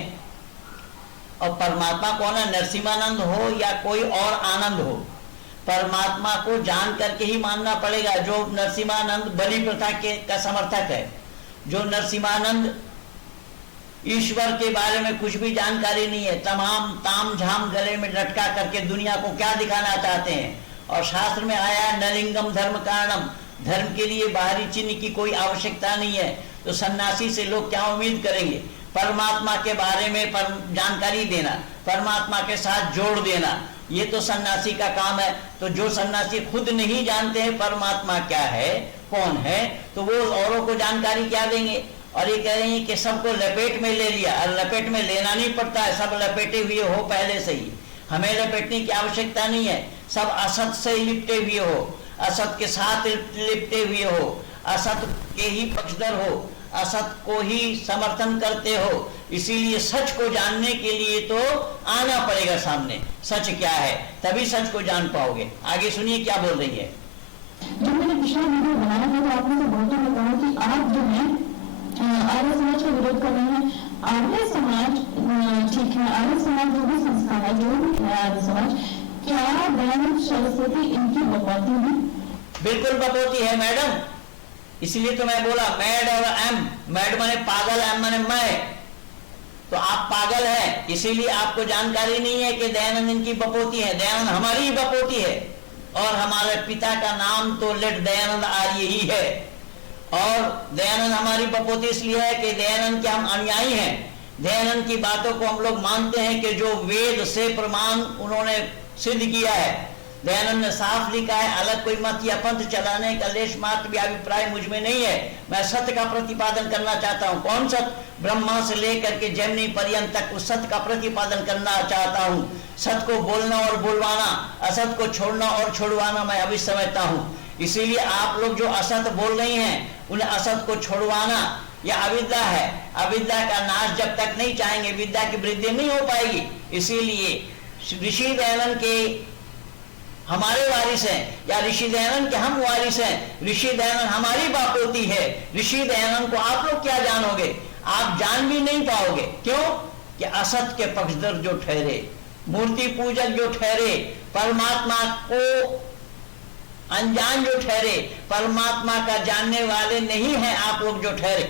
और परमात्मा कौन है? नरसिम्हानंद हो या कोई और आनंद हो, परमात्मा को जान करके ही मानना पड़ेगा। जो नरसिम्हानंद बलि प्रथा के का समर्थक है, जो नरसिम्हानंद ईश्वर के बारे में कुछ भी जानकारी नहीं है, तमाम ताम झाम गले में लटका करके दुनिया को क्या दिखाना चाहते हैं। और शास्त्र में आया है नलिंगम धर्म कारणम, धर्म के लिए बाहरी चिन्ह की कोई आवश्यकता नहीं है। तो सन्यासी से लोग क्या उम्मीद करेंगे? परमात्मा के बारे में जानकारी देना, परमात्मा के साथ जोड़ देना, ये तो सन्यासी का काम है। तो जो सन्यासी खुद नहीं जानते हैं परमात्मा क्या है, कौन है, तो वो औरों को जानकारी क्या देंगे। और ये कह रही है कि सबको लपेट में ले लिया। और लपेट में लेना नहीं पड़ता है, सब लपेटे हुए हो पहले से ही, हमें लपेटने की आवश्यकता नहीं है। सब असत से लिपटे हुए हो, असत के साथ लिपटे हुए हो, असत के ही पक्षधर हो, असत को ही समर्थन करते हो। इसीलिए सच को जानने के लिए तो आना पड़ेगा सामने, सच क्या है, तभी सच को जान पाओगे। आगे सुनिए क्या बोल रही है। जब मैंने पिछला वीडियो बनाया था तो आपने तो बहुत बताया कि आप जो है आर्य समाज का विरोध कर रहे हैं। आर्य समाज ठीक है, आर्य समाज जो भी संस्था है, जो भी है आर्य समाज, क्या दयानंद सरस्वती इनकी बकौती है? बिल्कुल बकौती है मैडम, इसलिए तो मैं बोला मैड और एम, मैड माने पागल, एम माने मैं। तो आप पागल है, इसीलिए आपको जानकारी नहीं है कि दयानंद इनकी बपोती है। दयानंद हमारी ही बपोती है, और हमारे पिता का नाम तो लेट दयानंद आर्य ही है। और दयानंद हमारी बपोती इसलिए है कि दयानंद के हम अनुयायी हैं। दयानंद की बातों को हम लोग मानते हैं कि जो वेद से प्रमाण उन्होंने सिद्ध किया है। दयानंद ने साफ लिखा है, अलग कोई मत या पंथ चलाने का लेश मात्र भी अभिप्राय मुझ में नहीं है। मैं सत्य का प्रतिपादन करना चाहता हूँ। कौन सत्य? ब्रह्मा से लेकर के जैमिनी पर्यंत तक उस सत्य का प्रतिपादन करना चाहता हूँ। सत्य को बोलना और बोलवाना, असत को छोड़ना और छोड़वाना मैं अभी समझता हूँ। इसीलिए आप लोग जो असत बोल रही हैं, उन्हें असत को छोड़वाना यह अविद्या है। अविद्या का नाश जब तक नहीं चाहेंगे, विद्या की वृद्धि नहीं हो पाएगी। इसीलिए ऋषि दयानंद के हमारे वारिस हैं, या ऋषि दयानंद के हम वारिस हैं। ऋषि दयानंद हमारी बापोती है। ऋषि दयानंद को आप लोग क्या जानोगे? आप जान भी नहीं पाओगे। क्यों? कि असत के पक्षधर जो ठहरे, मूर्ति पूजक जो ठहरे, परमात्मा को अनजान जो ठहरे, परमात्मा का जानने वाले नहीं हैं आप लोग जो ठहरे,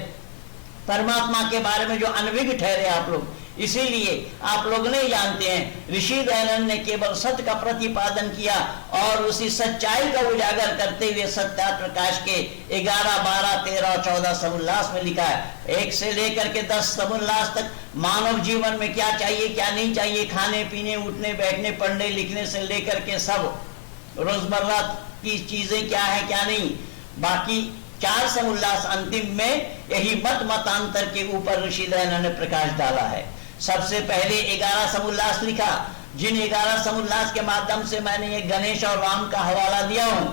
परमात्मा के बारे में जो अनभिज्ञ ठहरे आप लोग, इसीलिए आप लोग नहीं जानते हैं। ऋषि दयानंद ने केवल सत्य का प्रतिपादन किया और उसी सच्चाई का उजागर करते हुए सत्या प्रकाश के 11, 12, 13 और 14 समुल्लास में लिखा है। 1 से लेकर के 10 समुल्लास तक मानव जीवन में क्या चाहिए क्या नहीं चाहिए, खाने पीने, उठने बैठने, पढ़ने लिखने से लेकर के सब रोजमर्रा की चीजें क्या है क्या नहीं। बाकी 4 समुल्लास अंतिम में यही मतांतर के ऊपर ऋषि दयानंद ने प्रकाश डाला है। सबसे पहले 11 समुल्लास लिखा, जिन 11 समुल्लास के माध्यम से मैंने ये गणेश और राम का हवाला दिया हूं।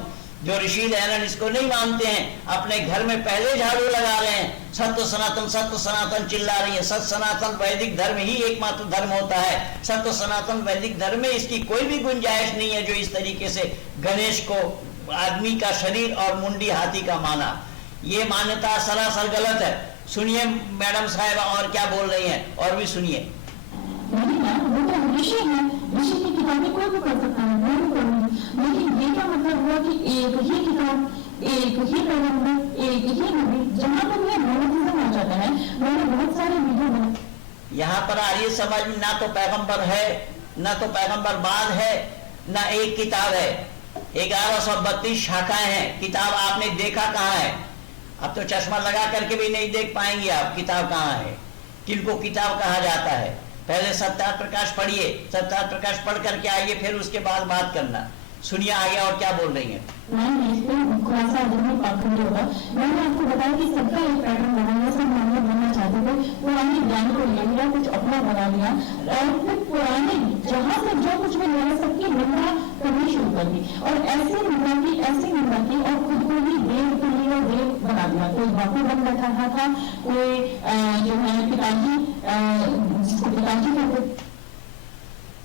जो ऋषि दयानंद इसको नहीं मानते हैं, अपने घर में पहले झाड़ू लगा रहे हैं, सत्य सनातन चिल्ला रही है। सत्य सनातन वैदिक धर्म ही एकमात्र धर्म होता है। सत्य सनातन वैदिक धर्म में इसकी कोई भी गुंजाइश नहीं है जो इस तरीके से गणेश को आदमी का शरीर और मुंडी हाथी का माना। ये मान्यता सरासर गलत है। सुनिए मैडम साहब और क्या बोल रही हैं, और भी सुनिए। ऋषि है, ऋषि की किताबें कोई भी पढ़ सकता है, मैं भी पढ़ूंगी। लेकिन ये क्या मतलब हुआ कि एक ही किताब, एक ही पैगंबर, एक ही नबी? जहाँ पर यह मोनोथिज्म आ जाता है, मैंने बहुत सारे वीडियो बनाए। यहाँ पर आर्य समाज में ना तो पैगंबर है, ना तो पैगंबर बाद है, ना एक किताब है। 1132 शाखाएं हैं। किताब आपने देखा कहाँ है? अब तो चश्मा लगा करके भी नहीं देख पाएंगे आप किताब कहाँ है, किनको किताब कहा जाता है। पहले सत्यार्थ प्रकाश पढ़िए, सत्यार्थ प्रकाश पढ़ करके आइए, फिर उसके बाद बात करना। सुनिए आगे और क्या बोल रही है। मैंने आपको बताया कि सबका एक पैटर्न बनाया, सब मामले बनना चाहते थे, पुराने ज्ञान को ले लिया, कुछ अपना बना लिया, और फिर पुराने जहां से जो कुछ भी लगा सबकी निंदा करनी शुरू कर दी, और ऐसी निंदा की और खुद को ही देव तुल्य और देव बना दिया। कोई बापू बन बैठा था, कोई जो है पिताजी, जिसको पिताजी कहते।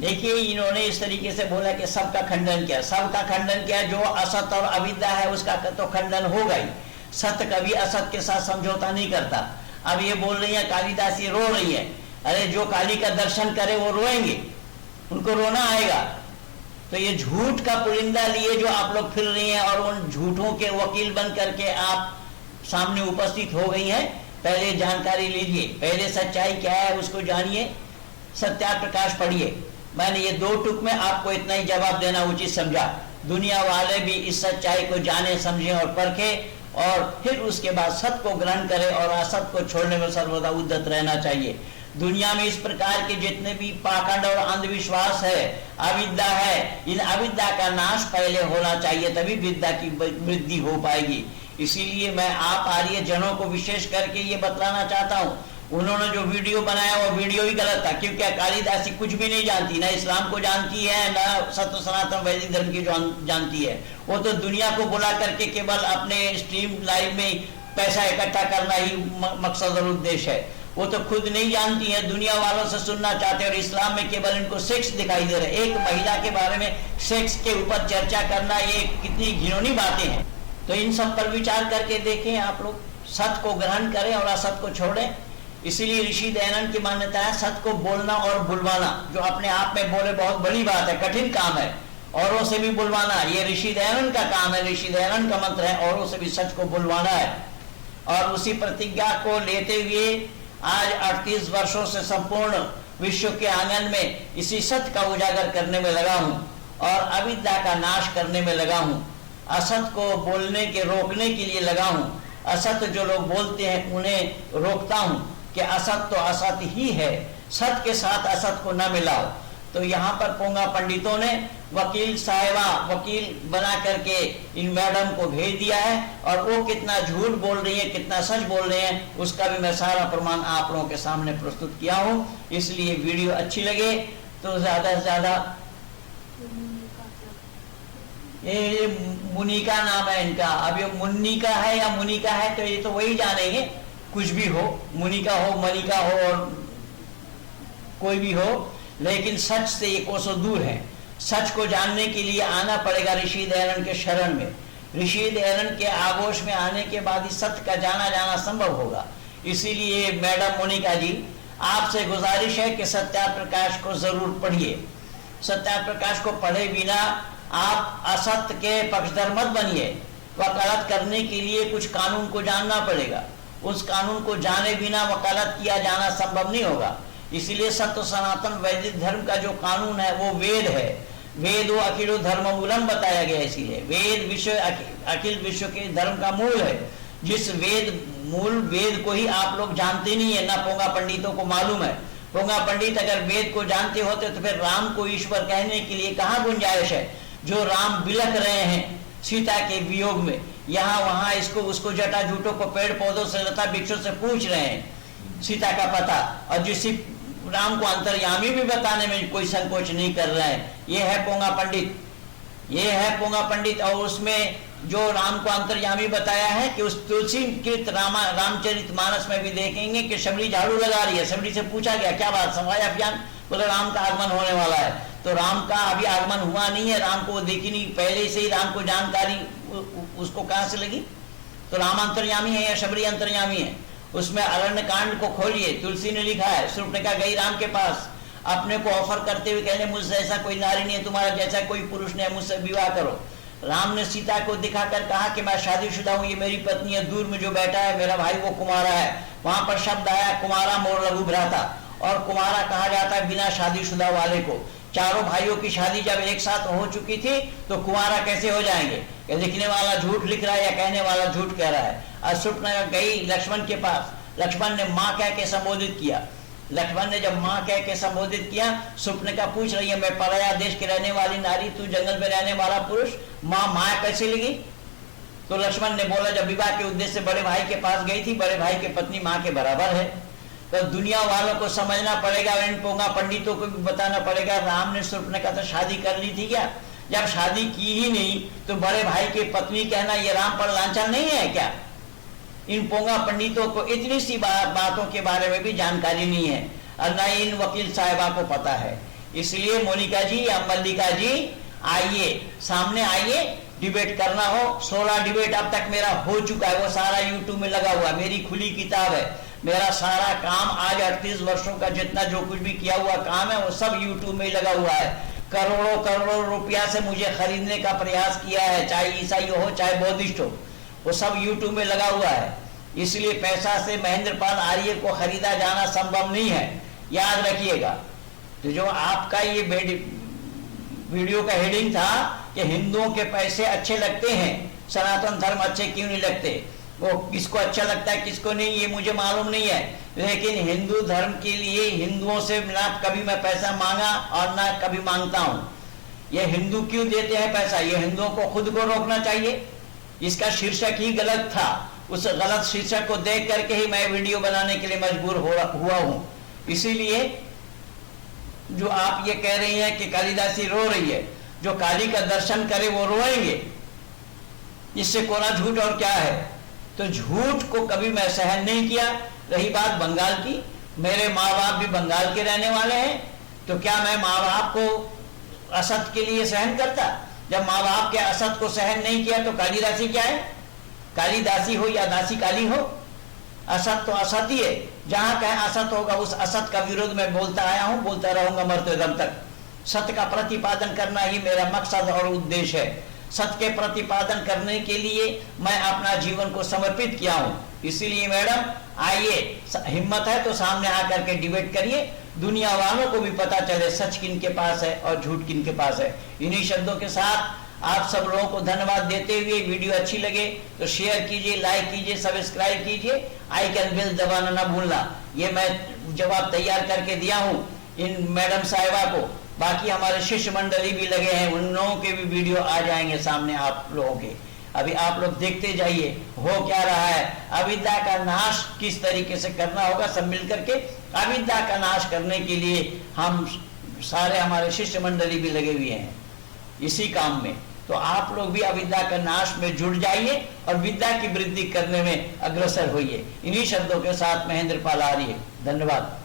देखिए इन्होंने इस तरीके से बोला कि सबका खंडन किया, सबका खंडन किया। जो असत और अविद्या है उसका तो खंडन होगा ही। सत्य कभी असत के साथ समझौता नहीं करता। अब ये बोल रही है कालिदास, ये रो रही है। अरे जो काली का दर्शन करे वो रोएंगे, उनको रोना आएगा। तो ये झूठ का पुलिंदा लिए जो आप लोग फिर रही हैं और उन झूठों के वकील बन करके आप सामने उपस्थित हो गई हैं। पहले जानकारी लीजिए, पहले सच्चाई क्या है उसको जानिए, सत्यार्थ प्रकाश पढ़िए। मैंने ये 2 टुक में आपको इतना ही जवाब देना उचित समझा। दुनिया वाले भी इस सच्चाई को जाने, समझें और परखें, और फिर उसके बाद सत्य को ग्रहण करें और असत को छोड़ने में सर्वदा उद्यत रहना चाहिए। दुनिया में इस प्रकार के जितने भी पाखंड और अंधविश्वास है, अविद्या है, इन अविद्या का नाश पहले होना चाहिए, तभी विद्या की वृद्धि हो पाएगी। इसीलिए मैं आप आर्य जनों को विशेष करके ये बतलाना चाहता हूँ, उन्होंने जो वीडियो बनाया वो वीडियो ही गलत था, क्योंकि कालिदासी कुछ भी नहीं जानती, ना इस्लाम को जानती है, ना सत्य सनातन वैदिक धर्म की जानती है। वो तो दुनिया को बुला करके केवल अपने स्ट्रीम लाइव में पैसा इकट्ठा करना ही मकसद और उद्देश्य है। वो तो खुद नहीं जानती है, दुनिया वालों से सुनना चाहते हैं। और इस्लाम में केवल इनको सेक्स दिखाई दे रहा है। एक महिला के बारे में सेक्स के ऊपर चर्चा करना, ये कितनी घिनौनी बातें हैं। तो इन सब पर विचार करके देखें, आप लोग सत्य को ग्रहण करें और असत्य को छोड़ें। इसीलिए ऋषि दयानंद की मान्यता है, सत्य को बोलना और बुलवाना, जो अपने आप में बोले बहुत बड़ी बात है, कठिन काम है, औरों से भी बुलवाना ये ऋषि दयानंद का काम है, ऋषि दयानंद का मंत्र है, औरों से भी सच को बुलवाना है। और उसी प्रतिज्ञा को लेते हुए आज 38 वर्षों से संपूर्ण विश्व के आंगन में इसी सत्य का उजागर करने में लगा हूं और अविद्या का नाश करने में लगा हूं। असत्य को बोलने के रोकने के लिए लगा हूं। असत्य जो लोग बोलते हैं उन्हें रोकता हूं कि असत्य तो असत्य ही है, सत्य के साथ असत्य को न मिलाओ। तो यहाँ पर पोंगा पंडितों ने वकील साहिबा, वकील बना करके इन मैडम को भेज दिया है, और वो कितना झूठ बोल रही है, कितना सच बोल रहे हैं, उसका भी मैं सारा प्रमाण आप लोगों के सामने प्रस्तुत किया हूँ। इसलिए वीडियो अच्छी लगे तो ज्यादा से ज्यादा, ये मुनिका नाम है इनका, अब ये मुन्निका है या मुनिका है तो ये तो वही जानेंगे, कुछ भी हो, मुनिका हो, मनिका हो, और कोई भी हो, लेकिन सच से ये कोसों दूर है। सच को जानने के लिए आना पड़ेगा ऋषि दयानंद के शरण में। ऋषि दयानंद के आगोश में आने के बाद ही सत्य का जाना संभव होगा। इसीलिए मैडम मोनिका जी, आपसे गुजारिश है कि सत्याप्रकाश को जरूर पढ़िए। सत्याप्रकाश को पढ़े बिना आप असत्य के पक्षधर मत बनिए। वकालत करने के लिए कुछ कानून को जानना पड़ेगा, उस कानून को जाने बिना वकालत किया जाना संभव नहीं होगा। इसीलिए सत्य सनातन वैदिक धर्म का जो कानून है वो वेद है। वेद वो अखिलो धर्ममूलम बताया गया, इसीलिए वेद विश्व अखिल विश्व के धर्म का मूल है। जिस मूल वेद को ही आप लोग जानते नहीं है, ना पोंगा पंडितों को मालूम है। पोंगा पंडित अगर वेद को जानते होते तो फिर राम को ईश्वर कहने के लिए कहाँ गुंजाइश है। जो राम बिलख रहे हैं सीता के वियोग में, यहाँ वहां इसको उसको जटा जूटों को पेड़ पौधों से लता वृक्षों से पूछ रहे हैं सीता का पता, और जिस राम को अंतर्यामी भी बताने में कोई संकोच नहीं कर रहा है। ये है पोंगा पंडित, ये है पोंगा पंडित। और उसमें जो राम को अंतर्यामी बताया है कि उस तुलसी कृत रामचरितमानस में भी देखेंगे कि शबरी झाड़ू लगा रही है। शबरी से पूछा गया क्या बात, समाज अभियान, बोले राम का आगमन होने वाला है। तो राम का अभी आगमन हुआ नहीं है, राम को देखी नहीं, पहले से ही राम को जानकारी उसको कहां से लगी। तो राम अंतर्यामी है या शबरी अंतर्यामी है। उसमें अरण्य कांड को खोलिए, तुलसी ने लिखा है, शूर्पणखा गई राम के पास अपने को ऑफर करते हुए, कहने मुझसे ऐसा कोई नारी नहीं है, तुम्हारा जैसा कोई पुरुष नहीं है, मुझसे विवाह करो। राम ने सीता को दिखाकर कहा कि मैं शादीशुदा हूँ, ये मेरी पत्नी है, दूर में जो बैठा है मेरा भाई वो कुमारा है। वहां पर शब्द आया कुमारा मोर लघु भ्राता, और कुमारा कहा जाता है बिना शादीशुदा वाले को। चारों भाइयों की शादी जब एक साथ हो चुकी थी तो कुमारा कैसे हो जाएंगे। लिखने वाला झूठ लिख रहा है या कहने वाला झूठ कह रहा है। शूर्पणखा गई लक्ष्मण के पास, लक्ष्मण ने माँ कह के संबोधित किया। लक्ष्मण ने जब माँ कह के संबोधित किया, शूर्पणखा पूछ रही है मैं पराया देश की रहने वाली नारी, तू जंगल में रहने वाला पुरुष, माँ कैसे लगी। तो लक्ष्मण ने बोला जब विवाह के उद्देश्य से बड़े भाई के पास गई थी, बड़े भाई की पत्नी माँ के बराबर है। तो दुनिया वालों को समझना पड़ेगा, इन पोंगा पंडितों को भी बताना पड़ेगा, राम ने शूर्पणखा तो शादी कर ली थी क्या। जब शादी की ही नहीं तो बड़े भाई की पत्नी कहना ये राम पर लांछन नहीं है क्या। इन पोंगा पंडितों को इतनी सी बातों के बारे में भी जानकारी नहीं है, और न इन वकील साहिबा को पता है। इसलिए मोनिका जी या मल्लिका जी आइए, सामने आइए, डिबेट करना हो। 16 डिबेट अब तक मेरा हो चुका है, वो सारा यूट्यूब में लगा हुआ, मेरी खुली किताब है। मेरा सारा काम आज 38 वर्षों का जितना जो कुछ भी किया हुआ काम है वो सब यूट्यूब में ही लगा हुआ है। करोड़ों करोड़ों रुपया से मुझे खरीदने का प्रयास किया है, चाहे ईसाई हो चाहे बौद्धिस्ट हो, वो सब यूट्यूब में लगा हुआ है। इसलिए पैसा से महेंद्र पाल आर्य को खरीदा जाना संभव नहीं है, याद रखिएगा। तो जो आपका ये वीडियो का हेडिंग था कि हिंदुओं के पैसे अच्छे लगते हैं, सनातन धर्म अच्छे क्यों नहीं लगते, वो किसको अच्छा लगता है किसको नहीं ये मुझे मालूम नहीं है, लेकिन हिंदू धर्म के लिए हिंदुओं से ना कभी मैं पैसा मांगा और ना कभी मांगता हूं। ये हिंदू क्यों देते हैं पैसा, ये हिंदुओं को खुद को रोकना चाहिए। इसका शीर्षक ही गलत था, उस गलत शीर्षक को देख करके ही मैं वीडियो बनाने के लिए मजबूर हुआ हूं। इसीलिए जो आप ये कह रही हैं कि कालिदासी रो रही है, जो काली का दर्शन करे वो रोएंगे, इससे कोना झूठ और क्या है। तो झूठ को कभी मैं सहन नहीं किया। रही बात बंगाल की, मेरे माँ बाप भी बंगाल के रहने वाले हैं, तो क्या मैं माँ बाप को असत के लिए सहन करता? जब माँ बाप के असत को सहन नहीं किया तो कालिदासी क्या है? कालिदासी हो या दासी काली हो, असत तो असत ही है। जहां कहीं असत होगा उस असत का विरोध मैं बोलता आया हूं, बोलता रहूंगा मरते दम तक। सत्य का प्रतिपादन करना ही मेरा मकसद और उद्देश्य है। सत्य के प्रतिपादन करने के लिए मैं अपना जीवन को समर्पित किया हूं। इसीलिए मैडम आइए, हिम्मत है तो सामने आकर के डिबेट करिए, दुनिया वालों को भी पता चले सच किन के पास है और झूठ किन के पास है। इन्हीं शब्दों के साथ आप सब लोगों को धन्यवाद देते हुए, वीडियो अच्छी लगे तो शेयर कीजिए, लाइक कीजिए, सब्सक्राइब कीजिए, आइकन बेल दबाना ना भूलना। ये मैं जवाब तैयार करके दिया हूं इन मैडम साहिबा को। बाकी हमारे शिष्य मंडली भी लगे हैं, उन लोगों के भी वीडियो आ जाएंगे सामने आप लोगों के। अभी आप लोग देखते जाइए हो क्या रहा है। अविद्या का नाश किस तरीके से करना होगा, सब मिल करके अविद्या का नाश करने के लिए हम सारे हमारे शिष्य मंडली भी लगे हुए हैं इसी काम में। तो आप लोग भी अविद्या का नाश में जुड़ जाइए और विद्या की वृद्धि करने में अग्रसर होइए। इन्हीं शब्दों के साथ महेंद्र पाल आर्य, धन्यवाद।